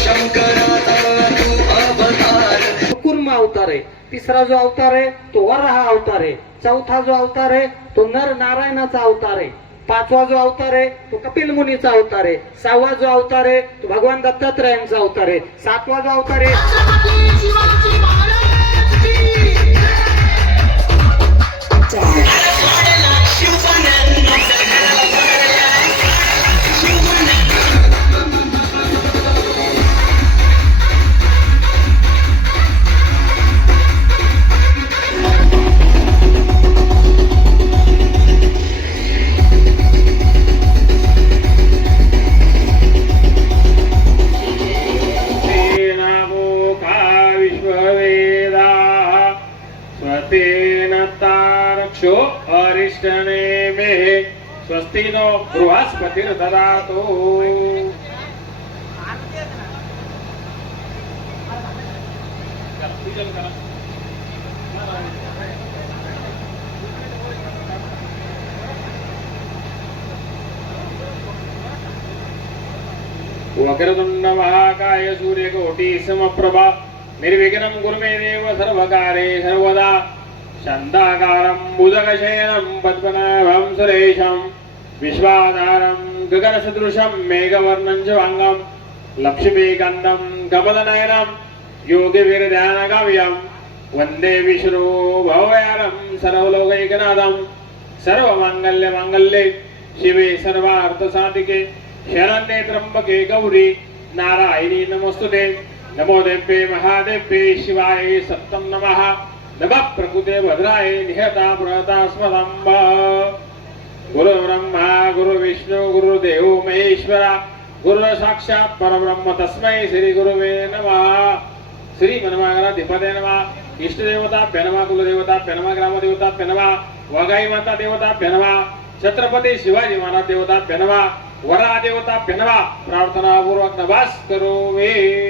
शिवशंकराचा अवतार कुर्म अवतार आहे तिसरा जो अवतार आहे तो वराह अवतार आहे चौथा जो अवतार आहे तो नर नारायणाचा अवतार आहे पाचवा जो अवतार आहे तो कपिल मुनीचा अवतार आहे सहावा जो अवतार आहे तो भगवान दत्तात्रयांचा अवतार आहे सातवा जो अवतार आहे बृहस्पतिर्ददातु वक्रतुण्ड महाकाय समप्रभा निर्विघ्नं कुरु मे देव सर्वकारे सर्वदा। शान्ताकारं बुधगशयनं पद्मनाभं విశ్వాధారం గగన సదృశం మేఘవర్ణం చంగం అంగం లక్ష్మీగంధం కమలనయనం యోగి విరధ్యానగవ్యం వందే విష్ణు భవయానం సర్వలోకైకనాథం సర్వమంగళ్య మంగళ్యే శివే సర్వార్థసాధికే శరణ్యే త్రంబకే గౌరి నారాయణి నమస్తుతే నమో దేవ్యే మహాదేవ్యే శివాయ సప్తం నమః నమః ప్రకృతే భద్రాయ నిహతా బృహతా స్మరంబ गुरु ब्रह्मा गुरु विष्णु गुरुदेव महेश्वरा गुरु साक्षात् परब्रह्म तस्मै श्री गुरुवे नमः. श्री मनमागणाधिपते नमः. इष्टदेवताभ्य देवता पेनवा ग्राम देवता पेनवा वाघाई माता देवता पेनवा छत्रपती शिवाजी महाराज देवता पेनवा वरा देवता नमः. प्रार्थनापूर्वक नवास करो वे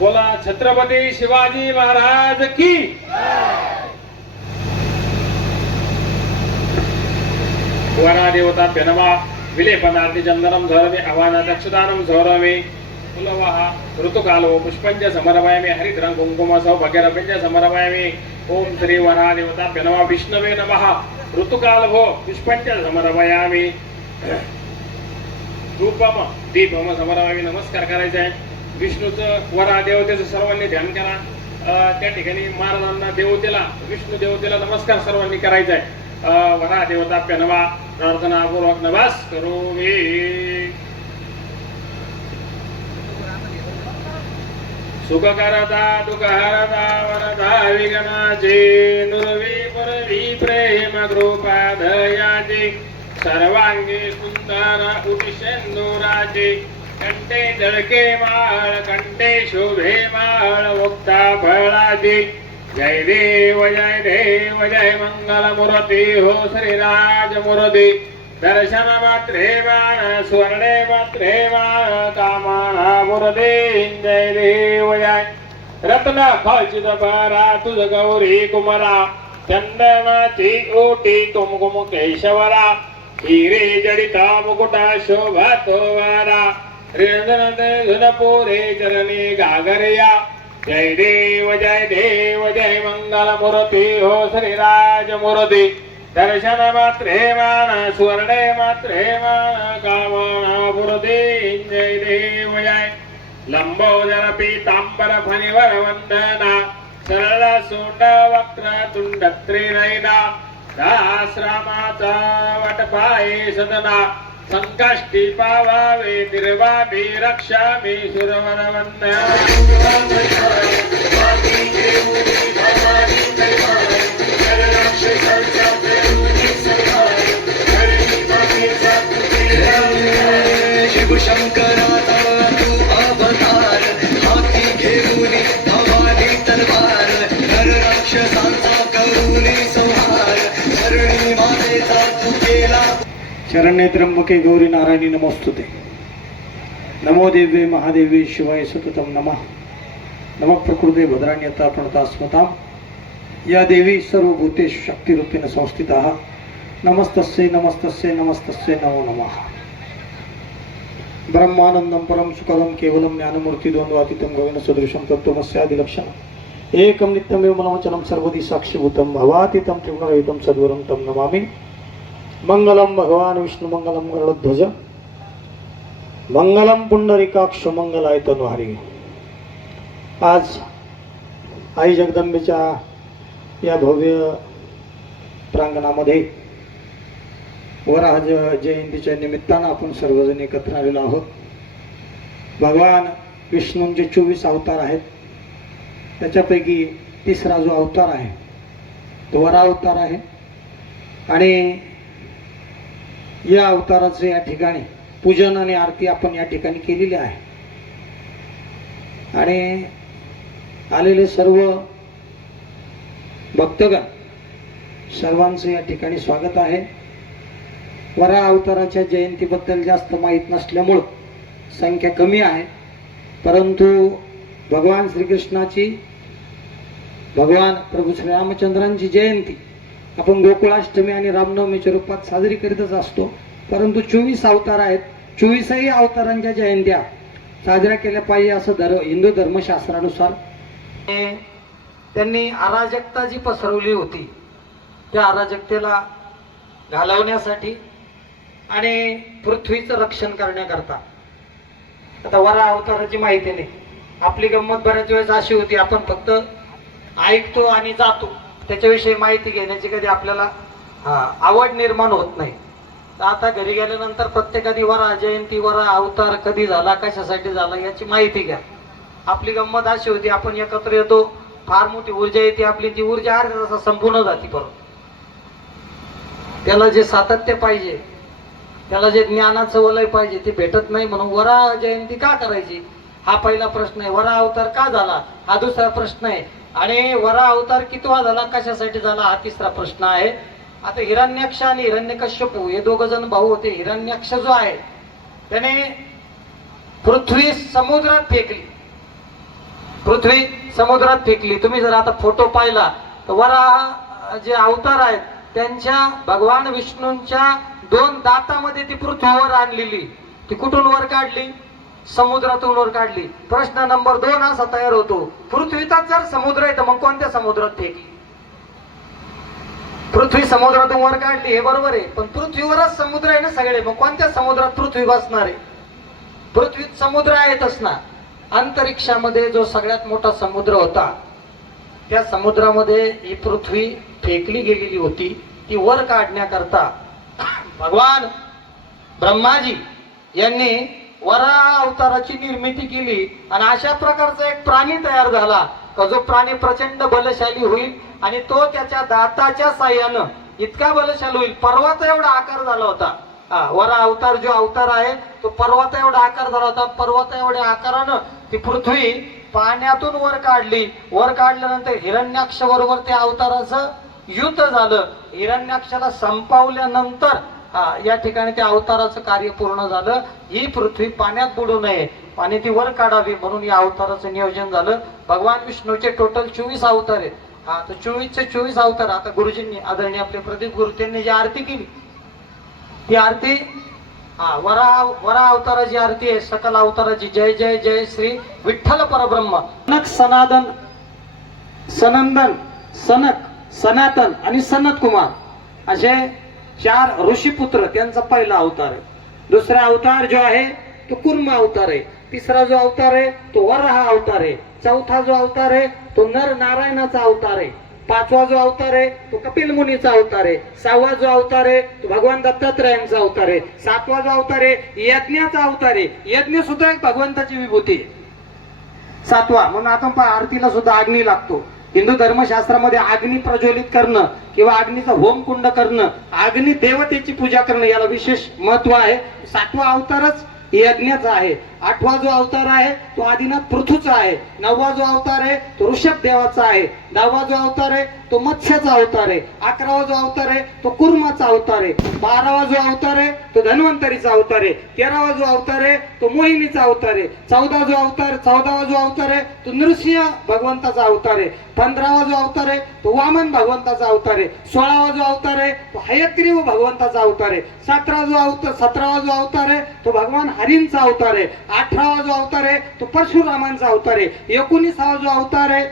बोला छत्रपती शिवाजी महाराज की वरा पेनवा विलेपनार्थी चंदनम चन्दनं आव्हाना आह्वानादक्षदानं धौरमे कुलवः ऋतुकालो पुष्पञ्च समर्पयामि हरिद्रं कुङ्कुमसौ भगीरपञ्च समर्पयामि ॐ श्री वरा देवताभ्य नमः विष्णवे नमः। ऋतुकालभो पुष्पञ्च समर्पयामि रूपम दीपम समर्पयामि नमस्कार करायचा आहे विष्णूचं वरा देवतेचं सर्वांनी ध्यान करा. त्या ठिकाणी महाराजांना देवतेला विष्णू देवतेला नमस्कार सर्वांनी करायचा आहे. वरा देवता प्यनवा प्रार्थनापूर्वक नवास करो मी. सुख करता दुःख हरता वरदा विघ्नाचे नुरवी पुरवी प्रेम कृपा दयाचे सर्वांगी सुंदर उटिशेंदुराचे कंटे जळके माळ कंटे शोभे माळ मुक्ता फळादी. जय देव जय देव जय मंगल मुरती हो श्रीराज मुरती. दर्शन मात्रे बाण स्वर्णे मात्रे बाण कामाना मुरदे जय देव जय. रत्न खचित परा तुझ गौरी कुमरा. चंदनाची ओटी कुमकुम केशवरा. हिरे जडिता मुकुटा शोभा तोवारा धन पोरे चरणी गागरया जय देव जय देव जय मंगल मूर्ती हो श्रीराज मूर्ती दर्शन मात्रे मान स्वर्णे मात्रे मान कामना मूर्ती जय देव जय। लंबोदर पीतांबर फणिवर वंदना सरळ सोंड वक्र तुंड त्रिनयना सहस्रामाचा वटपाये सदना संकष्टी पावावे निर्वामी रक्षामी सुरवर शिवशङ्कर शरण्य त्र्यंबके गौरी नारायणी नमोस्तुते. नमो देवे महादेवे शिवाय सततम नमः. नम प्रकृते भद्राण्यता प्रणता स्मतां या देवी सर्वभूतेषु शक्तिरूपेण संस्थिताः. नमस्तस्यै नमस्तस्यै नमस्तस्यै नमो नमः. ब्रह्मानन्दं परं सुखदं केवलं ज्ञानमूर्तिद्वन्द्वातीतं गगनसदृशं तत्त्वमस्यादिलक्षणम्. एकं नित्यमेव मनवचनं सर्वदि साक्षिभूतं भवातीतं त्रिगुणरहितं सद्वरं तं नमामि. मङ्गलं भगवान् मंगलम गरुडध्वज मंगलम पुंडरिकाक्ष मंगलाय तनुहारी आज आई जगदंबेच्या या भव्य प्रांगणामध्ये वराह जयंतीच्या निमित्तानं आपण सर्वजण एकत्र आलेलो आहोत. भगवान विष्णूंचे चोवीस अवतार आहेत. त्याच्यापैकी तिसरा जो अवतार आहे तो वरा अवतार आहे. आणि या अवताराचं या ठिकाणी पूजन आणि आरती आपण या ठिकाणी केलेली आहे. आणि आलेले सर्व भक्तगण सर्वांचं या ठिकाणी स्वागत आहे. वरा अवताराच्या जयंतीबद्दल जास्त माहीत नसल्यामुळं संख्या कमी आहे. परंतु भगवान श्रीकृष्णाची भगवान प्रभू श्रीरामचंद्रांची जयंती आपण गोकुळाष्टमी आणि रामनवमीच्या रूपात साजरी करीतच असतो. परंतु चोवीस अवतार आहेत. चोवीसही अवतारांच्या जयंत्या साजऱ्या केल्या पाहिजे असं धर्म हिंदू धर्मशास्त्रानुसार. त्यांनी अराजकता जी पसरवली होती त्या अराजकतेला घालवण्यासाठी आणि पृथ्वीचं रक्षण करण्याकरता. आता वरा अवताराची माहिती नाही. आपली गंमत बऱ्याच वेळेस अशी होती आपण फक्त ऐकतो आणि जातो. त्याच्याविषयी माहिती घेण्याची कधी आपल्याला आवड निर्माण होत नाही. तर आता घरी गेल्यानंतर प्रत्येकाने वरा जयंती वरा अवतार कधी झाला कशासाठी झाला याची माहिती घ्या. आपली गंमत अशी होती आपण एकत्र येतो फार मोठी ऊर्जा येते आपली ती ऊर्जा अर्ध्या तासात संपूर्ण जाती परत. त्याला जे सातत्य पाहिजे त्याला जे ज्ञानाचं वलय पाहिजे ते भेटत नाही म्हणून वरा जयंती का करायची? हा पहिला प्रश्न आहे वरा अवतार का झाला? हा दुसरा प्रश्न आहे आणि वरा अवतार कितवा झाला? कशासाठी झाला? हा तिसरा प्रश्न आहे. आता हिरण्यक्ष आणि हिरण्यकश्यपू हे दोघ जण भाऊ होते. हिरण्यक्ष जो आहे त्याने पृथ्वी समुद्रात फेकली. पृथ्वी समुद्रात फेकली. तुम्ही जर आता फोटो पाहिला तर वरा जे अवतार आहेत त्यांच्या भगवान विष्णूंच्या दोन दातामध्ये ती पृथ्वीवर आणलेली. ती कुठून वर काढली? समुद्रातून वर काढली. प्रश्न नंबर दोन असा तयार होतो. पृथ्वीचा जर समुद्र आहे तर मग कोणत्या समुद्रात फेकली पृथ्वी समुद्रातून वर काढली हे बरोबर आहे. पण पृथ्वीवरच समुद्र आहे ना सगळे? मग कोणत्या समुद्रात पृथ्वी बसणार आहे? पृथ्वीत समुद्र आहेतच ना. अंतरिक्षामध्ये जो सगळ्यात मोठा समुद्र होता त्या समुद्रामध्ये ही पृथ्वी फेकली गेलेली होती. ती वर काढण्याकरता भगवान ब्रह्माजी यांनी वरा अवताराची निर्मिती केली आणि अशा प्रकारचा एक प्राणी तयार झाला का जो प्राणी प्रचंड बलशाली होईल आणि तो त्याच्या दाताच्या साह्यानं इतका बलशाली होईल. पर्वाचा एवढा आकार झाला होता. हा वरा अवतार जो अवतार आहे तो पर्वत एवढा आकार झाला होता. पर्वत एवढ्या आकारानं ती पृथ्वी पाण्यातून वर काढली. वर काढल्यानंतर हिरण्याक्ष बरोबर त्या अवताराचं युद्ध झालं. हिरण्याक्षाला संपवल्यानंतर या ठिकाणी त्या अवताराचं कार्य पूर्ण झालं. ही पृथ्वी पाण्यात बुडू नये. आणि ती वर काढावी म्हणून या अवताराचं नियोजन झालं. भगवान विष्णूचे टोटल चोवीस अवतार आहेत. हा तर चोवीसचे चोवीस अवतार आता गुरुजींनी आदरणीय आपले प्रदीप गुरु त्यांनी जी आरती केली. ही आरती हा वरा वरा अवताराची आरती आहे. सकल अवताराची जय जय जय श्री विठ्ठल परब्रह्म. सनक सनादन सनंदन सनक सनातन आणि सनत कुमार. असे चार ऋषीपुत्र त्यांचा पहिला अवतार आहे. दुसरा अवतार जो आहे तो कुर्म अवतार आहे. तिसरा जो अवतार आहे तो वराह अवतार आहे. चौथा जो अवतार आहे तो नर नारायणाचा अवतार आहे. पाचवा जो अवतार आहे तो कपिल मुनीचा अवतार आहे. सहावा जो अवतार आहे तो भगवान दत्तात्रयांचा अवतार आहे. सातवा जो अवतार आहे यज्ञाचा अवतार आहे. यज्ञ सुद्धा एक भगवंताची विभूती आहे. सातवा म्हणून आपण आरतीला सुद्धा अग्नी लागतो. हिंदू धर्मशास्त्रामध्ये अग्नी प्रज्वलित करणं किंवा अग्नीचा होम कुंड करणं अग्नी देवतेची पूजा करणं याला विशेष महत्त्व आहे. सातवा अवतारच यज्ञाचा आहे. आठवा जो अवतार आहे तो आदिनाथ पृथूचा आहे. नववा जो अवतार आहे तो ऋषभ देवाचा आहे. दहावा जो अवतार आहे तो मत्स्याचा अवतार आहे अकरावा जो अवतार आहे तो कुर्माचा अवतार आहे बारावा जो अवतार आहे तो धन्वंतरीचा अवतार आहे तेरावा जो अवतार आहे तो मोहिनीचा अवतार आहे चौदा जो अवतार चौदावा जो अवतार आहे तो नृसिंह भगवंताचा अवतार आहे पंधरावा जो अवतार आहे तो वामन भगवंताचा अवतार आहे सोळावा जो अवतार आहे तो हयग्रीव भगवंताचा अवतार आहे सतरा जो अवतार सतरावा जो अवतार आहे तो भगवान हरींचा अवतार आहे अठरावा जो अवतार आहे तो परशुरामांचा अवतार आहे एकोणीसावा जो अवतार आहे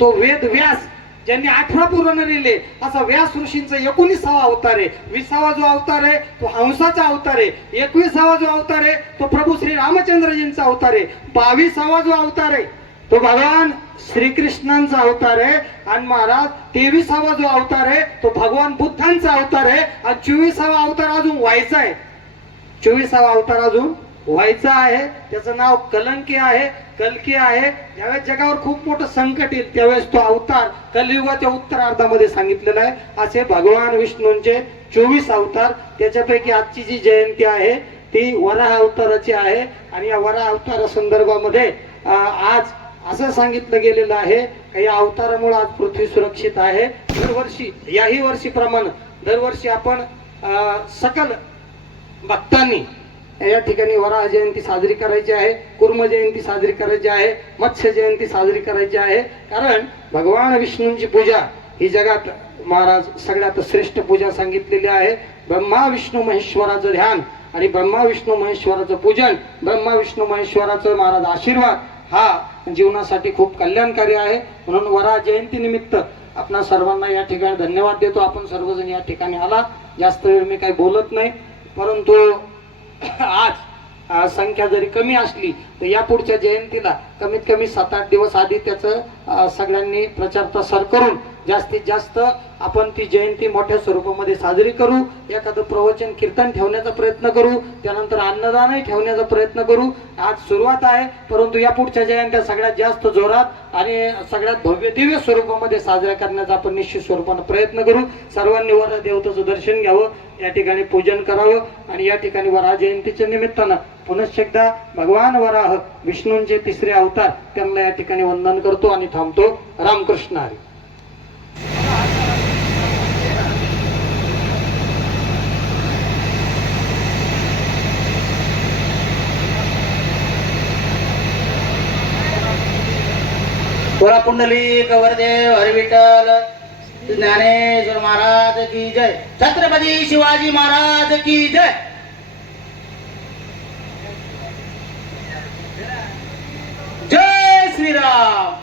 तो वेद व्यास ज्यांनी अठरा पूर्ण लिहिले असा व्यास ऋषींचा एकोणीसावा अवतार आहे. विसावा जो अवतार आहे तो हंसाचा अवतार आहे. एकविसावा जो अवतार आहे तो प्रभू श्री रामचंद्रजींचा अवतार आहे. बावीसावा जो अवतार आहे तो भगवान श्रीकृष्णांचा अवतार आहे. आणि महाराज तेवीसावा जो अवतार आहे तो भगवान बुद्धांचा अवतार आहे. आणि चोवीसावा अवतार अजून व्हायचा आहे. चोवीसावा अवतार अजून व्हायचं आहे त्याचं नाव कलंकी आहे कलकी आहे. ज्यावेळेस जगावर खूप मोठं संकट येईल त्यावेळेस तो अवतार कलियुगाच्या उत्तरार्धामध्ये सांगितलेला आहे. असे भगवान विष्णूंचे चोवीस अवतार. त्याच्यापैकी आजची जी जयंती आहे ती वराह अवताराची आहे. आणि या वराह अवतारा संदर्भामध्ये आज असं सांगितलं गेलेलं आहे का या अवतारामुळे आज पृथ्वी सुरक्षित आहे. दरवर्षी याही वर्षीप्रमाणे दरवर्षी आपण सकल भक्तांनी या ठिकाणी वराह जयंती साजरी करायची आहे कुर्म जयंती साजरी करायची आहे मत्स्य जयंती साजरी करायची आहे. कारण भगवान विष्णूंची पूजा ही जगात महाराज सगळ्यात श्रेष्ठ पूजा सांगितलेली आहे. ब्रह्मा विष्णू महेश्वराचं ध्यान आणि ब्रह्मा विष्णू महेश्वराचं पूजन ब्रह्मा विष्णू महेश्वराचं महाराज आशीर्वाद हा जीवनासाठी खूप कल्याणकारी आहे. म्हणून वरा जयंती निमित्त आपणा सर्वांना या ठिकाणी धन्यवाद देतो. आपण सर्वजण या ठिकाणी आला जास्त वेळ मी काही बोलत नाही. परंतु आज संख्या जरी कमी असली तर या पुढच्या जयंतीला कमीत कमी सात आठ दिवस आधी त्याचं सगळ्यांनी प्रचार प्रसार करून जास्तीत जास्त आपण ती जयंती मोठ्या स्वरूपामध्ये साजरी करू एखादं प्रवचन कीर्तन ठेवण्याचा प्रयत्न करू त्यानंतर अन्नदानही ठेवण्याचा प्रयत्न करू. आज सुरुवात आहे परंतु या पुढच्या जयंत्या सगळ्यात जास्त जोरात आणि सगळ्यात भव्य दिव्य स्वरूपामध्ये साजऱ्या करण्याचा आपण निश्चित स्वरूपानं प्रयत्न करू. सर्वांनी वर देवताचं दर्शन घ्यावं या ठिकाणी पूजन करावं आणि या ठिकाणी वरा जयंतीच्या निमित्तानं पुनश्च एकदा भगवान वराह विष्णूंचे तिसरे अवतार त्यांना या ठिकाणी वंदन करतो आणि थांबतो. रामकृष्ण हरी. बोला पुंडली कवरदेव हरिविठ्ठल ज्ञानेश्वर महाराज की जय. छत्रपती शिवाजी महाराज की जय. जय श्रीराम.